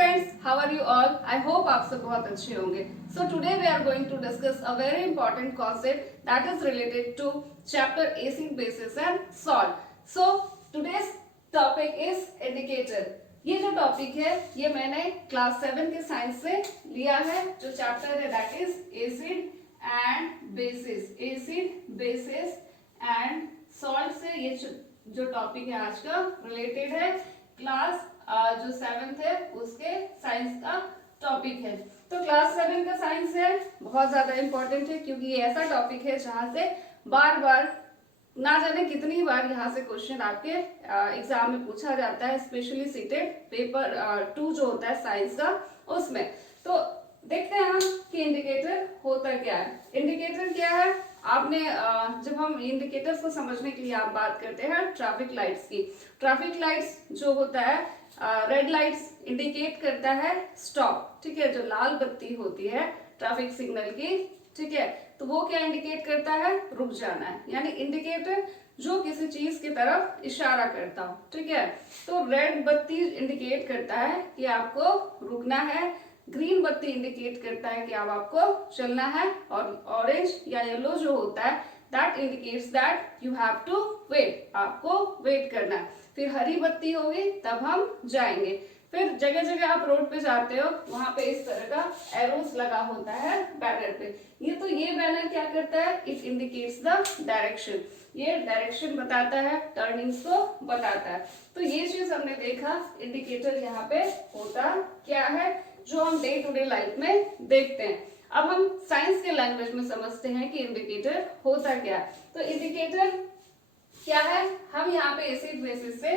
Friends, how are you all? I hope आप सब बहुत अच्छे होंगे. So today we are going to discuss a very important concept that is related to chapter acid bases and salt. So today's topic is indicator. ये जो topic है ये मैंने क्लास 7 के साइंस से लिया है. जो चैप्टर है that is acid and bases. Acid bases and salt से ये जो टॉपिक है आज का रिलेटेड है. क्लास जो 7th है उसके साइंस का टॉपिक है. तो क्लास 7 का साइंस है बहुत ज्यादा इंपॉर्टेंट है क्योंकि ये ऐसा टॉपिक है जहां से बार बार ना जाने कितनी बार यहाँ से क्वेश्चन आपके एग्जाम में पूछा जाता है. स्पेशली सीटेड पेपर 2 जो होता है साइंस का उसमें. तो देखते हैं हम कि इंडिकेटर होता क्या है. इंडिकेटर क्या है? आपने जब हम इंडिकेटर्स को समझने के लिए आप बात करते हैं ट्रैफिक लाइट्स की. ट्रैफिक लाइट्स जो होता है रेड लाइट्स इंडिकेट करता है स्टॉप. ठीक है, जो लाल बत्ती होती है ट्रैफिक सिग्नल की, ठीक है, तो वो क्या इंडिकेट करता है? रुक जाना है. यानी इंडिकेटर जो किसी चीज की तरफ इशारा करता हो. ठीक है, तो रेड बत्ती इंडिकेट करता है कि आपको रुकना है. ग्रीन बत्ती इंडिकेट करता है कि अब आपको चलना है. और ऑरेंज या येलो जो होता है that indicates that you have to wait. आपको वेट करना है. फिर हरी बत्ती होगी तब हम जाएंगे. फिर जगह जगह आप रोड पे जाते हो वहां पे इस तरह का एरोस लगा होता है बैनर पे. ये बैनर क्या करता है? It indicates the direction. ये डायरेक्शन बताता है, टर्निंग्स को बताता है. तो ये चीज हमने देखा इंडिकेटर यहाँ पे होता क्या है जो हम डे टू डे लाइफ में देखते हैं. अब हम साइंस के लैंग्वेज में समझते हैं कि इंडिकेटर होता क्या है. तो इंडिकेटर क्या है? हम यहाँ पे एसिड बेसिस से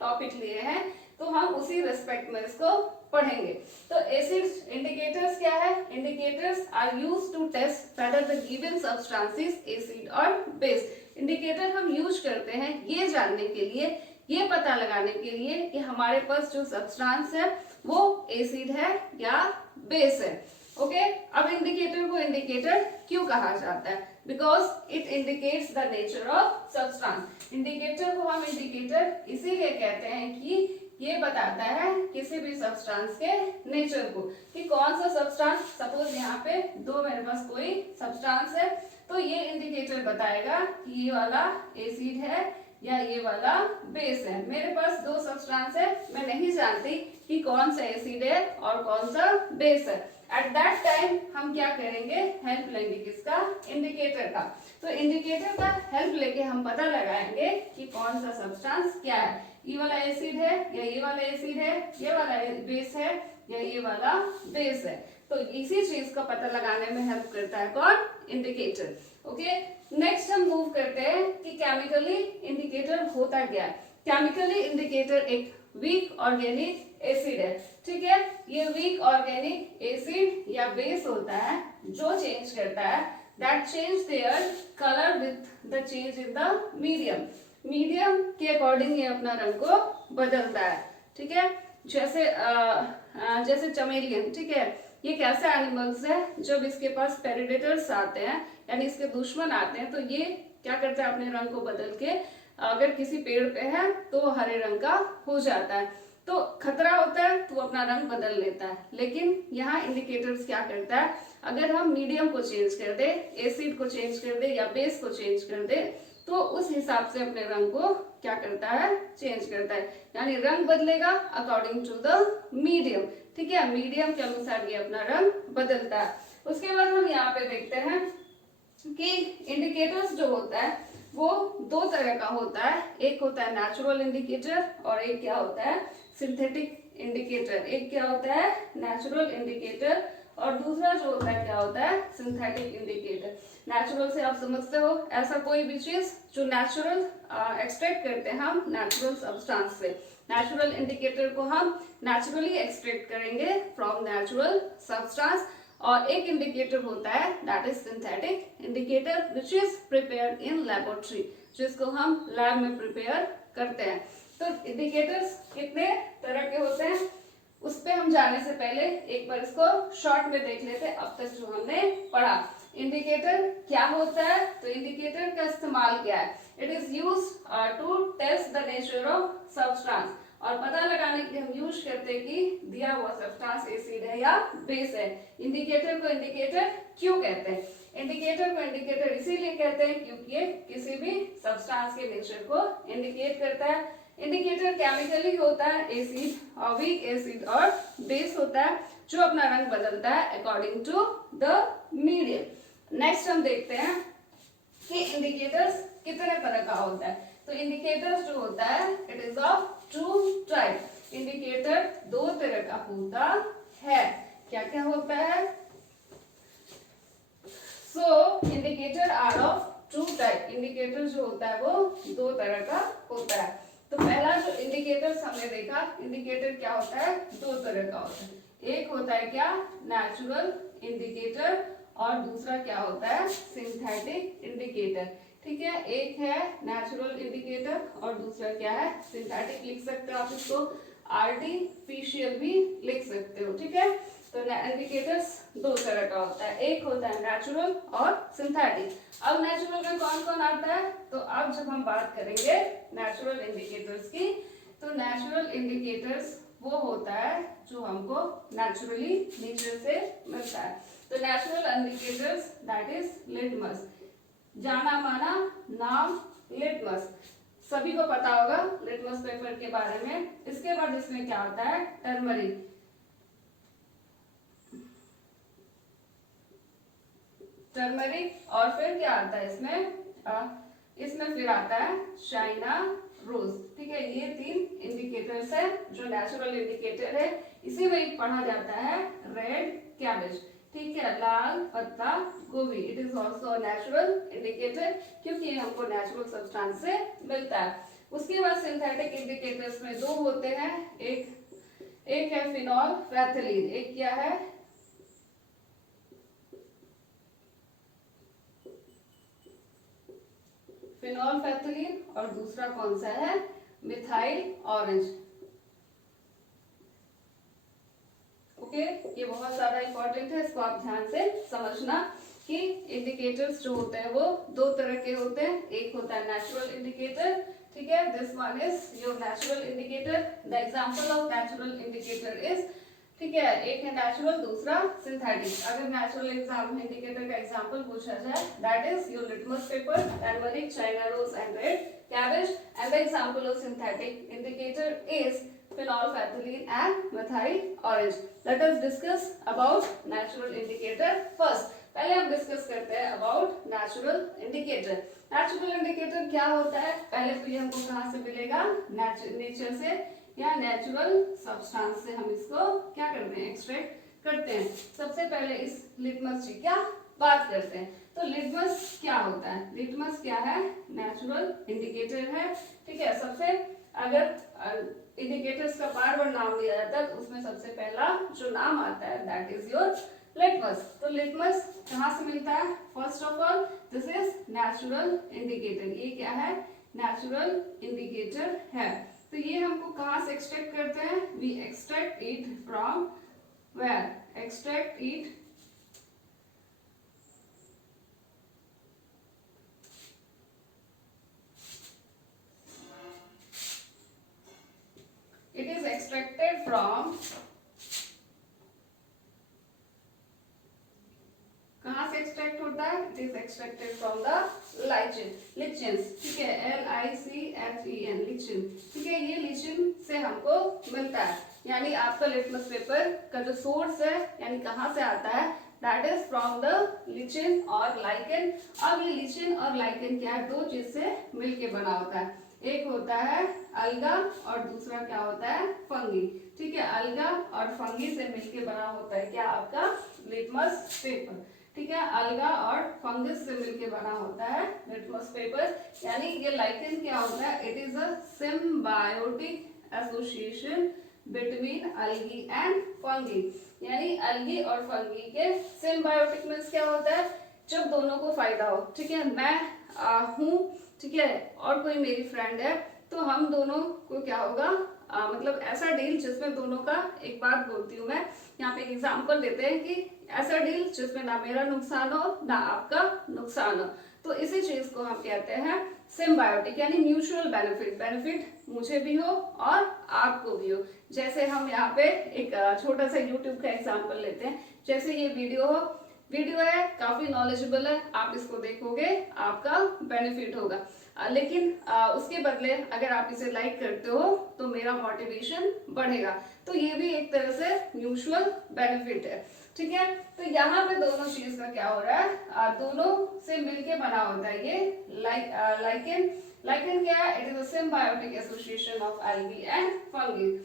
टॉपिक लिए हैं तो हम उसी रेस्पेक्ट में इसको पढ़ेंगे. तो एसिड इंडिकेटर्स क्या है? Indicators are used to test whether the given substance is acid और बेस. इंडिकेटर हम यूज करते हैं ये जानने के लिए, ये पता लगाने के लिए कि हमारे पास जो सब्सटेंस है वो एसिड है या बेस है. ओके, अब इंडिकेटर को इंडिकेटर क्यों कहा जाता है? Because it indicates the nature of substance. Indicator को हम इंडिकेटर इसीलिए कहते हैं कि ये बताता है किसी भी सब्सटेंस के नेचर को कि कौन सा सब्सटेंस. सपोज यहाँ पे दो मेरे पास कोई सब्सटेंस है तो ये इंडिकेटर बताएगा कि ये वाला एसिड है या ये वाला बेस है. मेरे पास दो सब्सटेंस है, मैं नहीं जानती कि कौन सा एसिड है और कौन सा बेस है. एट दैट टाइम हम क्या करेंगे? हेल्प लेंगे किसका? इंडिकेटर का. तो इंडिकेटर का हेल्प लेके हम पता लगाएंगे कि कौन सा सब्सटेंस क्या है. ये वाला एसिड है या ये वाला एसिड है, ये वाला बेस है या ये वाला बेस है. तो इसी चीज का पता लगाने में हेल्प करता है कौन? इंडिकेटर. ओके, नेक्स्ट हम मूव करते हैं कि केमिकली इंडिकेटर होता क्या है. केमिकली इंडिकेटर एक वीक ऑर्गेनिक एसिड है. ठीक है, ये वीक ऑर्गेनिक एसिड या बेस होता है जो चेंज करता है that change their colour with the change in the medium. Medium के अकॉर्डिंग ये अपना रंग को बदलता है. ठीक है, जैसे चमेलियन. ठीक है, ये कैसे एनिमल्स है? जब इसके पास प्रेडेटर्स आते हैं यानी इसके दुश्मन आते हैं तो ये क्या करता है? अपने रंग को बदल के अगर किसी पेड़ पे है तो हरे रंग का हो जाता है. तो खतरा होता है तो वो अपना रंग बदल लेता है. लेकिन यहाँ इंडिकेटर्स क्या करता है? अगर हम मीडियम को चेंज कर दे, एसिड को चेंज कर दे या बेस को चेंज कर दे तो उस हिसाब से अपने रंग को क्या करता है? चेंज करता है. यानी रंग बदलेगा अकॉर्डिंग टू द मीडियम. ठीक है, मीडियम के अनुसार ये अपना रंग बदलता है. उसके बाद हम यहाँ पे देखते हैं कि इंडिकेटर्स जो होता है वो दो तरह का होता है. एक होता है नेचुरल इंडिकेटर और एक क्या होता है? Synthetic indicator. एक क्या होता है? नेचुरल इंडिकेटर और दूसरा जो होता है क्या होता है? Synthetic indicator. नेचुरल से आप समझते हो ऐसा कोई भी चीज जो नेचुरल एक्सट्रैक्ट करते हैं हम नेचुरल सब्सटेंस से. नेचुरल इंडिकेटर को हम नेचुरली एक्सट्रैक्ट करेंगे फ्रॉम नेचुरल सब्सटेंस. और एक इंडिकेटर होता है that is synthetic indicator which is prepared in laboratory, जिसको हम लैब में प्रिपेयर करते हैं. तो इंडिकेटर्स कितने तरह के होते हैं उस पे हम जाने से पहले एक बार इसको शॉर्ट में देख लेते हैं अब तक जो हमने पढ़ा. इंडिकेटर क्या होता है? तो इंडिकेटर का इस्तेमाल क्या है? It is used to test the nature of substance. और पता लगाने के लिए हम यूज करते हैं कि दिया हुआ सब्सटेंस एसिड है या बेस है। इंडिकेटर को इंडिकेटर क्यों कहते हैं? इंडिकेटर को इंडिकेटर इसीलिए कहते हैं क्योंकि ये किसी भी सब्सटेंस के नेचर को इंडिकेट करता है। इंडिकेटर केमिकली होता है एसिड और वीक एसिड और बेस होता है जो अपना रंग बदलता है according to the medium. Next हम देखते हैं कि इंडिकेटर्स कितने तरह का होता है। तो इंडिकेटर्स जो होता है it is of two type. Indicator दो तरह का होता है। क्या क्या होता है? So indicator are of two type. Indicator जो होता है वो दो तरह का होता है। तो पहला जो इंडिकेटर्स हमने देखा, इंडिकेटर क्या होता है? दो तरह का होता है। एक होता है क्या? नेचुरल इंडिकेटर और दूसरा क्या होता है? Synthetic indicator. ठीक है, एक है नेचुरल इंडिकेटर और दूसरा क्या है? सिंथेटिक। लिख सकते हो आप इसको आर्टिफिशियल भी लिख सकते हो। ठीक है, तो इंडिकेटर्स दो तरह का होता है, एक होता है नेचुरल और सिंथेटिक। अब नेचुरल में कौन कौन आता है? तो अब जब हम बात करेंगे नेचुरल इंडिकेटर्स की, तो नेचुरल इंडिकेटर्स वो होता है जो हमको नेचुरली नेचर से मिलता है। तो natural indicators that is litmus, जाना माना नाम लिटमस, सभी को पता होगा लिटमस पेपर के बारे में। इसके बाद इसमें क्या होता है? टर्मरिक, टर्मरिक और फिर क्या आता है इसमें फिर आता है चाइना रोज। ठीक है, ये तीन इंडिकेटर्स है जो नेचुरल इंडिकेटर है। इसी में पढ़ा जाता है रेड कैबेज। ठीक है, लाल पत्ता गोभी, it is also natural indicator क्योंकि ये हमको नेचुरल सब्सटेंस से मिलता है। उसके बाद सिंथेटिक इंडिकेटर्स में दो होते हैं, एक है फिनॉल फैथलीन, एक क्या है? फिनॉल फैथलीन और दूसरा कौन सा है? Methyl orange. ओके, ये बहुत ज्यादा इंपॉर्टेंट है, इसको आप ध्यान से समझना कि इंडिकेटर्स जो होते हैं वो दो तरह के होते हैं। एक होता है नेचुरल इंडिकेटर, ठीक है, this one is your natural indicator. The example of natural indicator is, ठीक है, एक है नेचुरल, दूसरा सिंथेटिक। अगर नेचुरल एग्जाम इंडिकेटर का एग्जांपल पूछा जाए that is your litmus paper, turmeric, China rose and red cabbage, and the example of synthetic indicator is phenolphthalein and methyl orange. Let us discuss about natural indicator first. पहले हम discuss करते हैं about natural indicator. Natural indicator क्या होता है? पहले तो ये हमको कहाँ से मिलेगा? नेचर से या नेचुरल सब्सटेंस से हम इसको क्या करते हैं? एक्सट्रैक्ट करते हैं। सबसे पहले इस लिटमस की क्या बात करते हैं। तो लिटमस क्या होता है? लिटमस क्या है? नेचुरल इंडिकेटर है। ठीक है, सबसे अगर इंडिकेटर्स का बार बार नाम लिया जाता है तो उसमें सबसे पहला जो नाम आता है दैट इज योर लिटमस। तो लिटमस कहाँ से मिलता है? First of all this is natural indicator. ये क्या है? नेचुरल इंडिकेटर है। तो ये हमको कहाँ से एक्सट्रैक्ट करते हैं? We extract it from where? Extract it it is extracted from, कहाँ से एक्सट्रैक्ट होता है? It is extracted from the lichen, lichens. ठीक है, LICHEN, लिचिन। ठीक है, ये लिचिन से हमको मिलता है। यानी आपका लिटमस पेपर का जो सोर्स है यानी कहाँ से आता है दैट इज फ्रॉम द लिचिन और लाइकेन। अब ये लिचिन और लाइकेन क्या है? दो चीज से मिलके बना होता है। एक होता है अलगा और दूसरा क्या होता है? फंगी। ठीक है, अलगा और फंगी से मिलके बना होता है क्या? आपका लिटमस पेपर। ठीक है, अलगा और फंगस से मिलके बना होता है लिटमस पेपर। यानी ये लाइकेन क्या होता है? It is a symbiotic association between algae and fungi. यानी अलगी और फंगी के सिम्बायोटिक मींस क्या होता है? जब दोनों को फायदा हो। ठीक है, मैं हूँ, ठीक है, और कोई मेरी फ्रेंड है, तो हम दोनों को क्या होगा? मतलब ऐसा डील जिसमें दोनों का, एक बात बोलती हूँ मैं, यहाँ पे एक एग्जांपल देते हैं कि ऐसा डील जिसमें ना मेरा नुकसान हो ना आपका नुकसान हो। तो इसी चीज को हम कहते हैं सिम्बायोटिक, यानी म्यूचुअल बेनिफिट। बेनिफिट मुझे भी हो और जैसे हम यहाँ पे एक छोटा सा YouTube का एग्जांपल लेते हैं। जैसे ये वीडियो है, काफी नॉलेजेबल है, आप इसको देखोगे आपका बेनिफिट होगा। लेकिन उसके बदले अगर आप इसे लाइक करते हो तो मेरा मोटिवेशन बढ़ेगा। तो ये भी एक तरह से म्यूचुअल बेनिफिट है, ठीक है। तो यहाँ पे दोनों चीज का क्या हो रहा है, दोनों से मिलके बना होता है ये लाइकेन। लाइकेन क्या है? It is a symbiotic association of algae and fungi.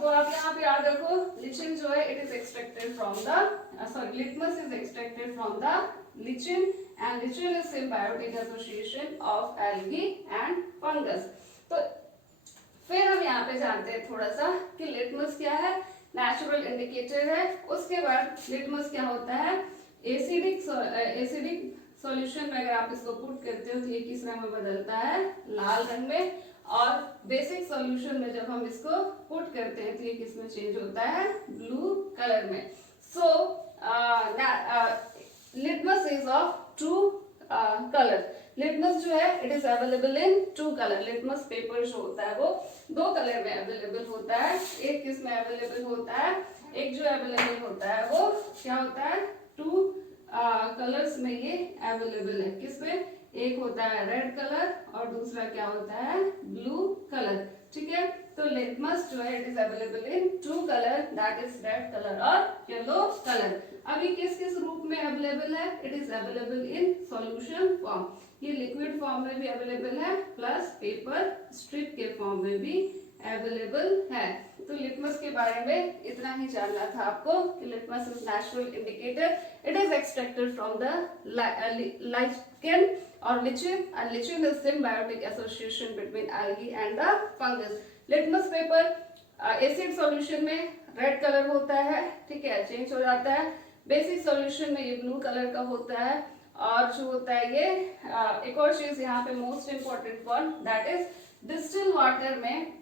तो आप यहाँ पे याद रखो, लिचिन जो है it is extracted from the litmus is extracted from the लिचिन and लिचिन is symbiotic association of algae and fungus. तो फिर हम यहाँ पे जानते हैं थोड़ा सा कि लिटमस क्या है, नेचुरल इंडिकेटर है। उसके बाद लिटमस क्या होता है, एसिडिक सॉल्यूशन में अगर आप इसको पुट करते हो तो ये किस रंग में बदलता है, लाल रंग में। और बेसिक सॉल्यूशन में जब हम इसको पुट करते हैं तो ये किस में चेंज होता है, ब्लू कलर में। So litmus is of two colour. Litmus जो है it is available in two colour. Litmus paper जो होता है वो दो कलर में अवेलेबल होता है। एक किस में अवेलेबल होता है, एक जो अवेलेबल होता है वो क्या होता है, टू कलर्स में ये अवेलेबल है। किसमें, एक होता है रेड कलर और दूसरा क्या होता है, ब्लू कलर, ठीक है। तो लिटमस जो है it is available in two colour, that is red colour और येलो कलर। अभी किस किस रूप में अवेलेबल है, it is available in solution form. ये लिक्विड फॉर्म में भी अवेलेबल है, प्लस पेपर स्ट्रिप के फॉर्म में भी अवेलेबल है। तो लिटमस के बारे में इतना ही जानना था आपको कि litmus is natural indicator, it is extracted from the lichen और लिचिन, and lichen is symbiotic association between algae and the fungus. Litmus paper acid solution में रेड कलर होता है, ठीक है, चेंज हो जाता है। बेसिक सॉल्यूशन में ये ब्लू कलर का होता है। और जो होता है ये एक और चीज यहाँ पे most important one, that is distil water में,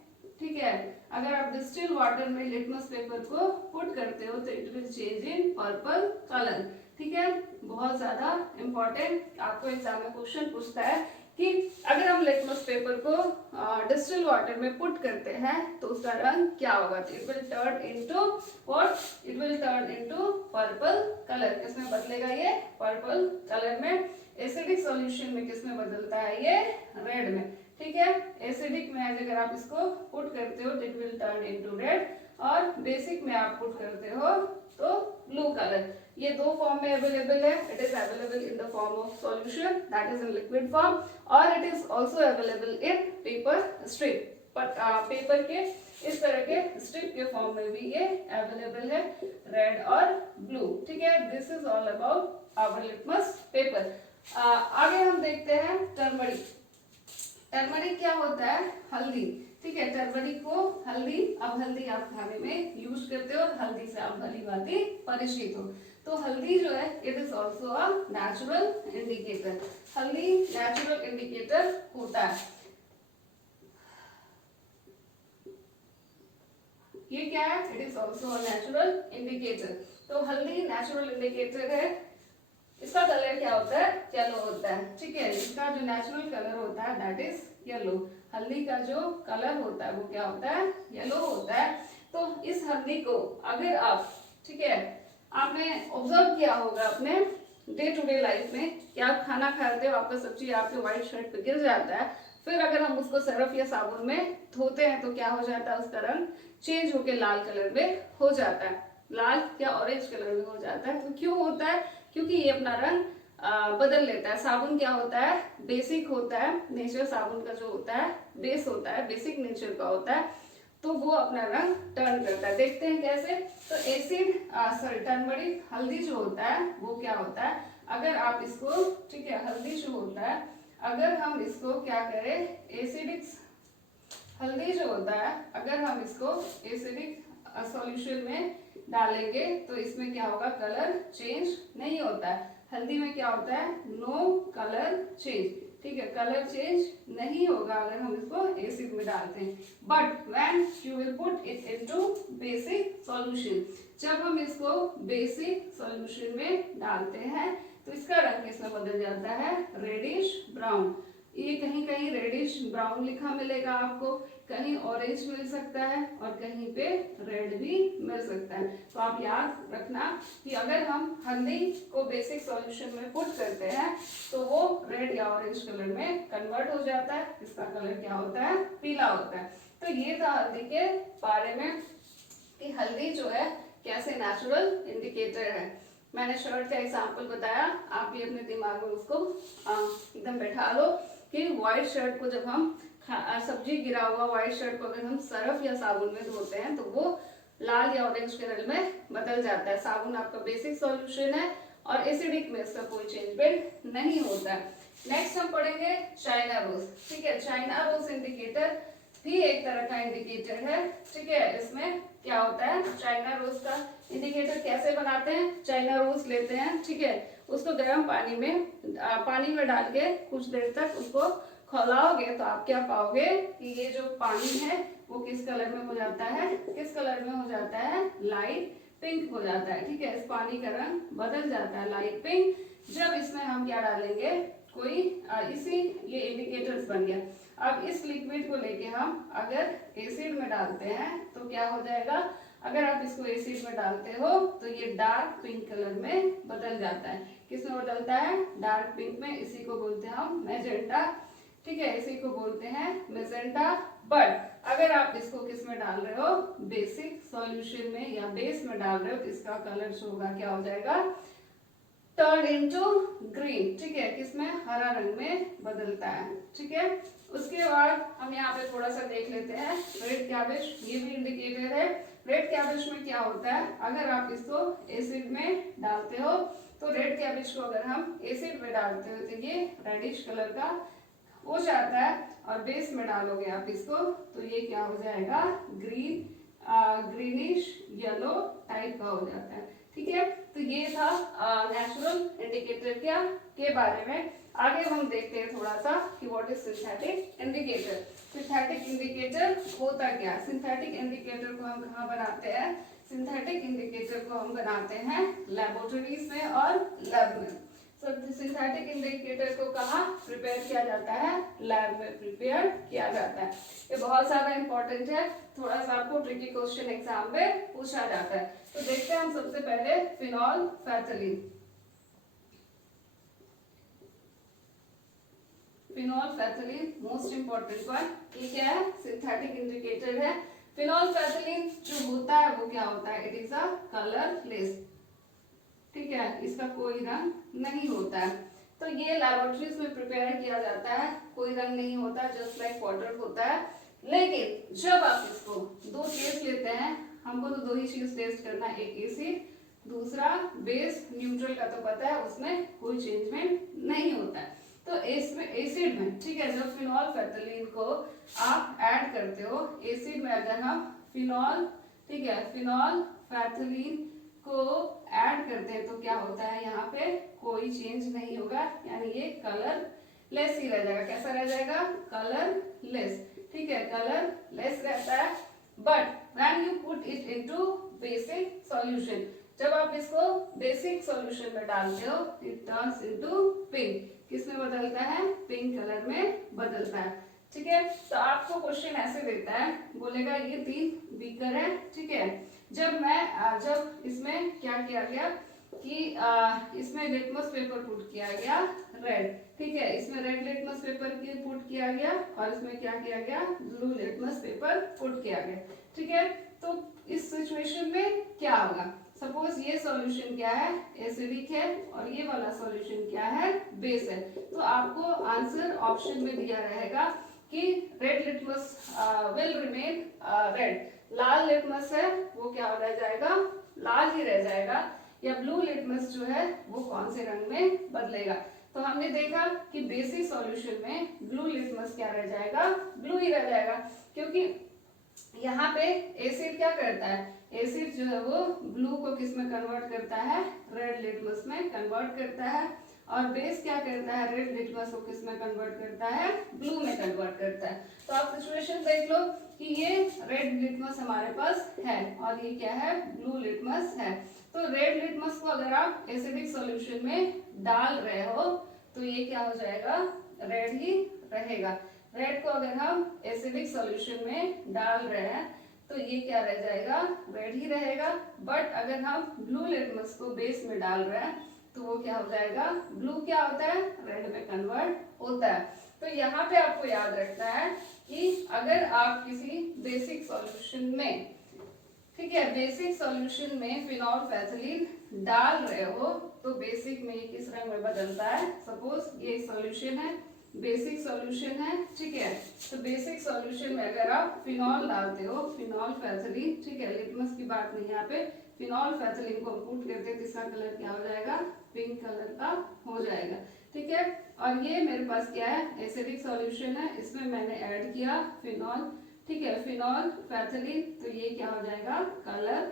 ठीक है, अगर आप डिस्टिल वाटर में लिटमस पेपर को पुट करते हो तो it will change in purple colour, ठीक है। बहुत ज्यादा इंपॉर्टेंट, आपको एग्जाम में क्वेश्चन पूछता है कि अगर हम लिटमस पेपर को डिस्टिल वाटर में पुट करते हैं तो उसका रंग क्या होगा, तो it will turn into what, it will turn into purple colour. किसमें बदलेगा ये, पर्पल कलर में। एसिडिक सॉल्यूशन में किसमें बदलता है ये, रेड में, ठीक है। एसिडिक में अगर आप इसको पुट करते हो तो it will turn into red, और बेसिक में आप पुट करते हो तो ब्लू कलर। ये दो फॉर्म में अवेलेबल है, it is available in the form of solution, that is in liquid form, और it is also available in paper strip. Paper के इस तरह के स्ट्रिप के फॉर्म में भी ये अवेलेबल है, रेड और ब्लू, ठीक है। This is all about our litmus paper. आगे हम देखते हैं टर्मरिक। टर्मरिक क्या होता है, हल्दी, ठीक है। टर्मरिक को हल्दी, अब हल्दी आप खाने में यूज करते हो, हल्दी से आप भली भांति परिचित हो। तो हल्दी जो है it is also a natural indicator. हल्दी नेचुरल इंडिकेटर होता है। ये क्या है, it is also a natural indicator. तो हल्दी नेचुरल इंडिकेटर है। इसका कलर क्या होता है, येलो होता है, ठीक है। इसका जो नेचुरल कलर होता है दैट इज येलो। हल्दी का जो कलर होता है वो क्या होता है, येलो होता है। तो इस हल्दी को अगर आप, ठीक है, आपने ऑब्जर्व किया होगा अपने डे टू डे लाइफ में कि आप खाना खाते हो, आपका सब्जी आपके व्हाइट शर्ट पे गिर जाता है, फिर अगर हम उसको सरफ या साबुन में धोते हैं तो क्या हो जाता है, उसका रंग चेंज होके लाल कलर में हो जाता है, लाल या ऑरेंज कलर में हो जाता है। तो क्यों होता है, क्योंकि ये अपना रंग बदल लेता है। साबुन क्या होता है, बेसिक होता है, नेचर साबुन का जो होता है बेस होता है, बेसिक नेचर का होता है, तो वो अपना रंग टर्न करता है। देखते हैं कैसे। तो एसिड टर्मरिक, हल्दी जो होता है वो क्या होता है, अगर आप इसको, ठीक है, हल्दी जो होता है अगर हम इसको क्या करें, एसिडिक हल्दी जो होता है अगर हम इसको एसिडिक सॉल्यूशन में डालेंगे तो इसमें क्या होगा, कलर चेंज नहीं होता है। हल्दी में क्या होता है, नो कलर चेंज, ठीक है, कलर चेंज नहीं होगा अगर हम इसको एसिड में डालते हैं। But when you will put it into basic solution, जब हम इसको बेसिक सॉल्यूशन में डालते हैं तो इसका रंग किसमें बदल जाता है, रेडिश ब्राउन। ये कहीं कहीं रेडिश ब्राउन लिखा मिलेगा आपको, कहीं ऑरेंज मिल सकता है और कहीं पे रेड भी मिल सकता है। तो आप याद रखना कि अगर हम हल्दी को बेसिक सॉल्यूशन में पुट करते हैं तो वो रेड या ऑरेंज कलर में कन्वर्ट हो जाता है, इसका कलर क्या होता है, पीला होता है। तो ये था हल्दी के बारे में कि हल्दी जो है कैसे नेचुरल इंडिकेटर है। मैंने शर्ट का एग्जांपल बताया, आप भी अपने दिमाग में उसको एकदम बैठा लो कि व्हाइट शर्ट को जब हम सब्जी गिरा हुआ व्हाइट शर्ट को अगर हम सरफ या साबुन में धोते हैं तो वो लाल या ऑरेंज कलर में बदल जाता है। साबुन आपका बेसिक सॉल्यूशन है और एसिडिक में इसका कोई चेंजमेंट नहीं होता है। नेक्स्ट हम पढ़ेंगे चाइना रोज। ठीक है, चाइना रोज इंडिकेटर भी एक तरह का इंडिकेटर है। ठीक है, इसमें क्या होता है, चाइना रोज का इंडिकेटर कैसे बनाते हैं, चाइना रोज लेते हैं, ठीक है, उसको गर्म पानी में डाल के कुछ देर तक उसको खौलाओगे तो आप क्या पाओगे कि ये जो पानी है वो किस कलर में हो जाता है, किस कलर में हो जाता है, लाइट पिंक हो जाता है। ठीक है, इस पानी का रंग बदल जाता है लाइट पिंक। जब इसमें हम क्या डालेंगे, कोई इसी ये इंडिकेटर्स बन गया। अब इस लिक्विड को लेके हम अगर एसिड में डालते हैं तो क्या हो जाएगा, अगर आप इसको एसिड में डालते हो तो ये डार्क पिंक कलर में बदल जाता है। किस में बदलता है, डार्क पिंक में। इसी को बोलते हैं हम मैजेंटा। ठीक है, इसी को बोलते हैं मैजेंटा। बट अगर आप इसको किस में डाल रहे हो, बेसिक सॉल्यूशन में या बेस में डाल रहे हो तो इसका कलर जो होगा क्या हो जाएगा, टर्न इनटू ग्रीन। ठीक है, किसमें, हरा रंग में बदलता है। ठीक है, उसके बाद हम यहाँ पे थोड़ा सा देख लेते हैं रेड कैबेज, ये भी इंडिकेटर है। रेड कैबेज में क्या होता है, अगर आप इसको एसिड में डालते हो तो रेड कैबेज को अगर हम एसिड में डालते हो तो ये रेडिश कलर का हो जाता है और बेस में डालोगे आप इसको तो ये क्या हो जाएगा, ग्रीनिश येलो टाइप का हो जाता है। ठीक है, तो ये था नेचुरल इंडिकेटर के बारे में। आगे हम देखते हैं थोड़ा सा कि what is synthetic indicator. Synthetic indicator होता क्या, सिंथेटिक इंडिकेटर को हम कहाँ बनाते हैं, सिंथेटिक इंडिकेटर को हम बनाते हैं लेबोरेटरीज में और लैब में। सिंथेटिक इंडिकेटर को कहाँ प्रिपेयर किया जाता है, लैब में प्रिपेयर किया जाता है। ये बहुत ज्यादा इंपॉर्टेंट है, थोड़ा सा आपको ट्रिकी क्वेश्चन एग्जाम में पूछा जाता है। तो देखते हैं हम सबसे पहले phenolphthalein. Phenolphthalein most important one, ये क्या है, सिंथेटिक इंडिकेटर है। फिनॉल फैथलीन जो होता है वो क्या होता है, इट इज अ कलरलेस। ठीक है, इसका कोई रंग नहीं होता है। तो ये लैबोरेटरीज में प्रिपेयर किया जाता है, कोई रंग नहीं होता, जस्ट लाइक वाटर होता है। लेकिन जब आप इसको दो केस लेते हैं, हमको तो दो ही चीज टेस्ट करना है, एक एसिड दूसरा बेस। न्यूट्रल का तो पता है उसमें कोई चेंजमेंट नहीं होता है। तो इसमें एसिड में, ठीक है, जब फिनॉल फैथलीन को आप ऐड करते हो एसिड में, अगर हम फिनॉल, ठीक है, फिनॉल फैथलीन को ऐड करते हैं तो क्या होता है, यहाँ पे कोई चेंज नहीं होगा, यानी ये कलरलेस ही रह जाएगा। कैसा रह जाएगा, कलरलेस। ठीक है, कलरलेस रहता है। But when you put it into basic solution, जब आप इसको बेसिक सॉल्यूशन में डालते हो इट टर्न्स इनटू पिंक। किसमें बदलता है, पिंक कलर में बदलता है। ठीक है, तो आपको क्वेश्चन ऐसे देता है, बोलेगा ये 3 बीकर है। ठीक है, जब इसमें क्या किया गया कि इसमें लिटमस पेपर पुट किया गया रेड। ठीक है, इसमें रेड लिटमस पेपर पुट किया गया और इसमें क्या किया गया, ब्लू लिटमस पेपर पुट किया गया। ठीक है, तो इस सिचुएशन में क्या होगा, सपोज ये सॉल्यूशन क्या है, एसिडिक है और ये वाला सॉल्यूशन क्या है, बेस है। तो आपको आंसर ऑप्शन में दिया रहेगा कि red litmus will remain red, Lal litmus है वो क्या रह जाएगा, लाल ही रह जाएगा, या ब्लू लिटमस जो है वो कौन से रंग में बदलेगा। तो हमने देखा कि बेसिक सॉल्यूशन में ब्लू लिटमस क्या रह जाएगा, ब्लू ही रह जाएगा, क्योंकि यहाँ पे एसिड क्या करता है, एसिड जो है वो ब्लू को किस में कन्वर्ट करता है, रेड लिटमस में कन्वर्ट करता है, और बेस क्या करता है, रेड लिटमस को किस में कन्वर्ट करता है, ब्लू में कन्वर्ट करता है। तो आप सिचुएशन देख लो कि ये रेड लिटमस हमारे पास है और ये क्या है, ब्लू लिटमस है। तो रेड लिटमस को अगर आप एसिडिक सॉल्यूशन में डाल रहे हो तो ये क्या हो जाएगा, रेड ही रहेगा। रेड को अगर हम एसिडिक सॉल्यूशन में डाल रहे हैं तो ये क्या रह जाएगा, रेड ही रहेगा। बट अगर हम ब्लू लिटमस को बेस में डाल रहे हैं तो वो क्या हो जाएगा, ब्लू क्या होता है, रेड में कन्वर्ट होता है। तो यहाँ पे आपको याद रखना है कि अगर आप किसी बेसिक सॉल्यूशन में, ठीक है, बेसिक सॉल्यूशन में फिनोल्फेथलीन डाल रहे हो तो बेसिक में ये किस रंग में बदलता है। सपोज ये सॉल्यूशन है, बेसिक सॉल्यूशन है, ठीक है, तो बेसिक सॉल्यूशन में अगर आप फिनॉल डालते हो, फिनोल्फेथलीन, ठीक है, लिटमस की बात नहीं यहाँ पे, फिनोल्फेथलीन को पुट करते हैं तो इसका कलर क्या हो जाएगा, पिंक कलर का हो जाएगा, ठीक है। और ये मेरे पास क्या है, एसिडिक सॉल्यूशन है, इसमें मैंने ऐड किया फिनॉल, ठीक है, फिनोल्फेथलीन, तो ये क्या हो जाएगा, कलर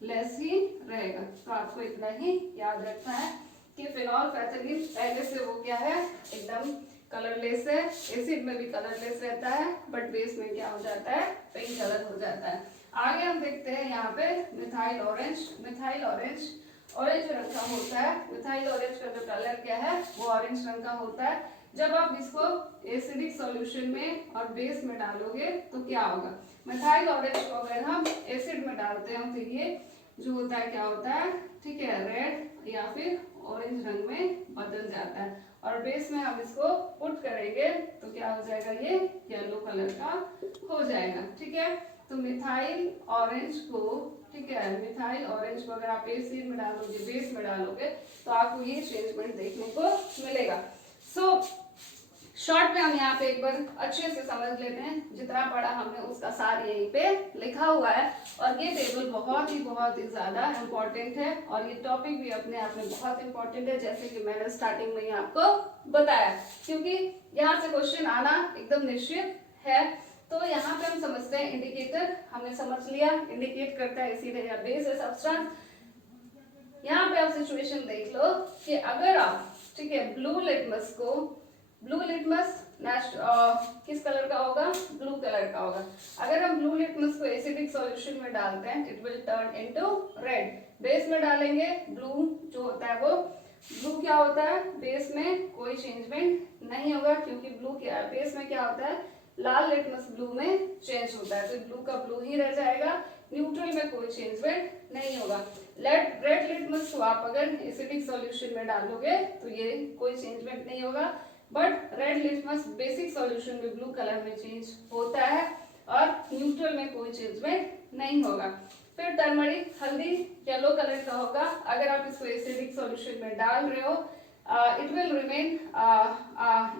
लेस ही रहेगा। तो आपको इतना ही याद रखना है कि फिनोल्फेथलीन पहले से वो क्या है, एकदम कलरलेस है, एसिड में भी कलरलेस रहता है, बट बेस में क्या हो जाता है, पिंक कलर हो जाता है। आगे हम देखते हैं यहाँ पे methyl orange. Methyl orange orange रंग का होता है। मिथाइल ऑरेंज का जो कलर क्या है वो ऑरेंज रंग का होता है। जब आप इसको एसिडिक सॉल्यूशन में और बेस में डालोगे तो क्या होगा, मिथाइल ऑरेंज को अगर हम एसिड में डालते हैं तो ये जो होता है क्या होता है, ठीक है, रेड या फिर ऑरेंज रंग में बदल जाता है। और बेस में हम इसको पुट करेंगे तो क्या हो जाएगा, ये येलो कलर का हो जाएगा, ठीक है। तो मिथाइल ऑरेंज को, ठीक है, मिथाइल ऑरेंज को अगर आप एसिड में डालोगे, बेस में डालोगे तो आपको ये चेंजमेंट देखने को मिलेगा। सो शॉर्ट में हम यहाँ पे एक बार अच्छे से समझ लेते हैं, जितना पढ़ा हमने उसका सार यहीं पे लिखा हुआ है। और ये टेबल बहुत ही ज्यादा इम्पोर्टेंट है और ये टॉपिक भी अपने आप में बहुत इम्पोर्टेंट है, जैसे कि मैंने स्टार्टिंग में ही आपको बताया, क्योंकि यहाँ से क्वेश्चन आना एकदम निश्चित है। तो यहाँ पे हम समझते हैं इंडिकेटर, हमने समझ लिया इंडिकेट करता है एसिड या बेस है सब्सटेंस। यहाँ पे आप सिचुएशन देख लो कि अगर आप, ठीक है, ब्लू लिटमस को, ब्लू लिटमस किस कलर का होगा, ब्लू कलर का होगा। अगर हम ब्लू लिटमस को एसिडिक सॉल्यूशन में डालते हैं it will turn into red. Base में डालेंगे ब्लू जो होता है वो, ब्लू क्या होता है, बेस में कोई चेंजमेंट नहीं होगा, क्योंकि ब्लू क्या, बेस में क्या होता है, लाल लिटमस ब्लू में चेंज होता है, तो ब्लू का ब्लू ही रह जाएगा, न्यूट्रल में कोई चेंजमेंट नहीं होगा। रेड लिटमस को आप अगर एसिडिक सॉल्यूशन में डालोगे तो ये कोई चेंजमेंट नहीं होगा, but red litmus basic solution में ब्लू कलर में चेंज होता है और न्यूट्रल में कोई चेंजमेंट नहीं होगा। फिर टर्मरिक, हल्दी येलो कलर का होगा, अगर आप इसको एसिडिक सॉल्यूशन में डाल रहे हो it will remain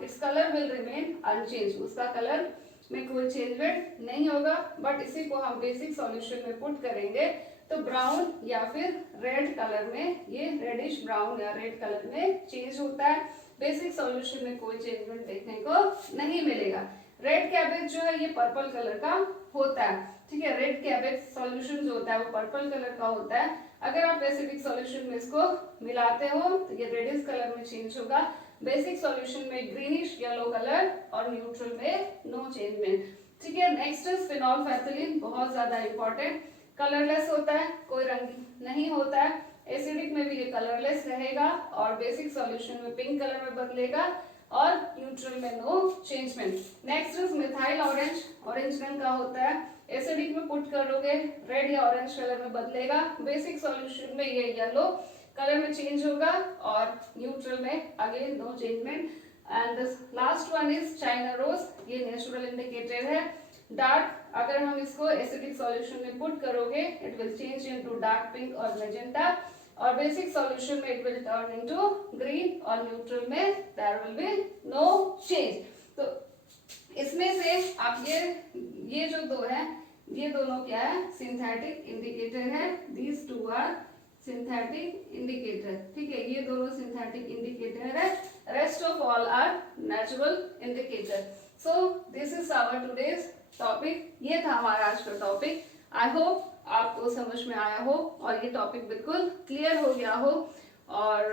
its color will remain unchanged, उसका कलर में कोई चेंजमेंट नहीं होगा। बट इसी को हम बेसिक सॉल्यूशन में पुट करेंगे तो ब्राउन या फिर रेड कलर में, ये रेडिश ब्राउन या रेड कलर में चेंज होता है। बेसिक सॉल्यूशन में कोई चेंजमेंट देखने को नहीं मिलेगा। रेड कैबेज जो है ये पर्पल कलर का होता है, ठीक है, रेड कैबेज सॉल्यूशन जो होता है वो पर्पल कलर का होता है। अगर आप एसिडिक सॉल्यूशन में इसको मिलाते हो तो ये रेडिश कलर में चेंज होगा, बेसिक सॉल्यूशन में ग्रीनिश येलो कलर और न्यूट्रल में नो चेंजमेंट, ठीक है। नेक्स्ट इज फिनोल्फेथलीन, बहुत ज्यादा इंपॉर्टेंट, कलरलेस होता है, कोई रंग नहीं होता है, एसिडिक में भी ये कलरलेस रहेगा और बेसिक सॉल्यूशन में पिंक कलर में बदलेगा और न्यूट्रल में no changement. Next is methyl orange, orange रंग का होता है, एसिडिक में पुट करोगे रेड या ऑरेंज कलर में बदलेगा, बेसिक सॉल्यूशन में ये येलो कलर में चेंज होगा और न्यूट्रल में again no changement. And last one is China rose, ये नेचुरल इंडिकेटर है। डार्क, अगर हम इसको एसिडिक सॉल्यूशन में पुट करोगे it will change into dark pink और मैजेंटा, और बेसिक सॉल्यूशन में it will turn into green और न्यूट्रल में there will be no change. तो इसमें से आप ये जो दो है ये दोनों क्या है, सिंथेटिक इंडिकेटर है, these two are synthetic indicator, ठीक है, ये दोनों सिंथेटिक इंडिकेटर है, rest of all are natural indicator. So this is our today's topic, ये था हमारा आज का टॉपिक। आई होप आपको समझ में आया हो और ये टॉपिक बिल्कुल क्लियर हो गया हो। और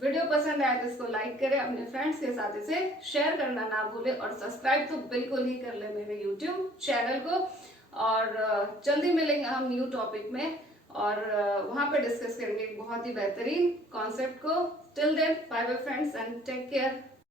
वीडियो पसंद आए तो इसको लाइक करें, अपने फ्रेंड्स के साथ इसे शेयर करना ना भूले और सब्सक्राइब तो बिल्कुल ही कर ले मेरे यूट्यूब चैनल को। और जल्दी मिलेंगे हम न्यू टॉपिक में और वहां पे डिस्कस करेंगे एक बहुत ही बेहतरीन कॉन्सेप्ट को। Till then bye bye friends and take care.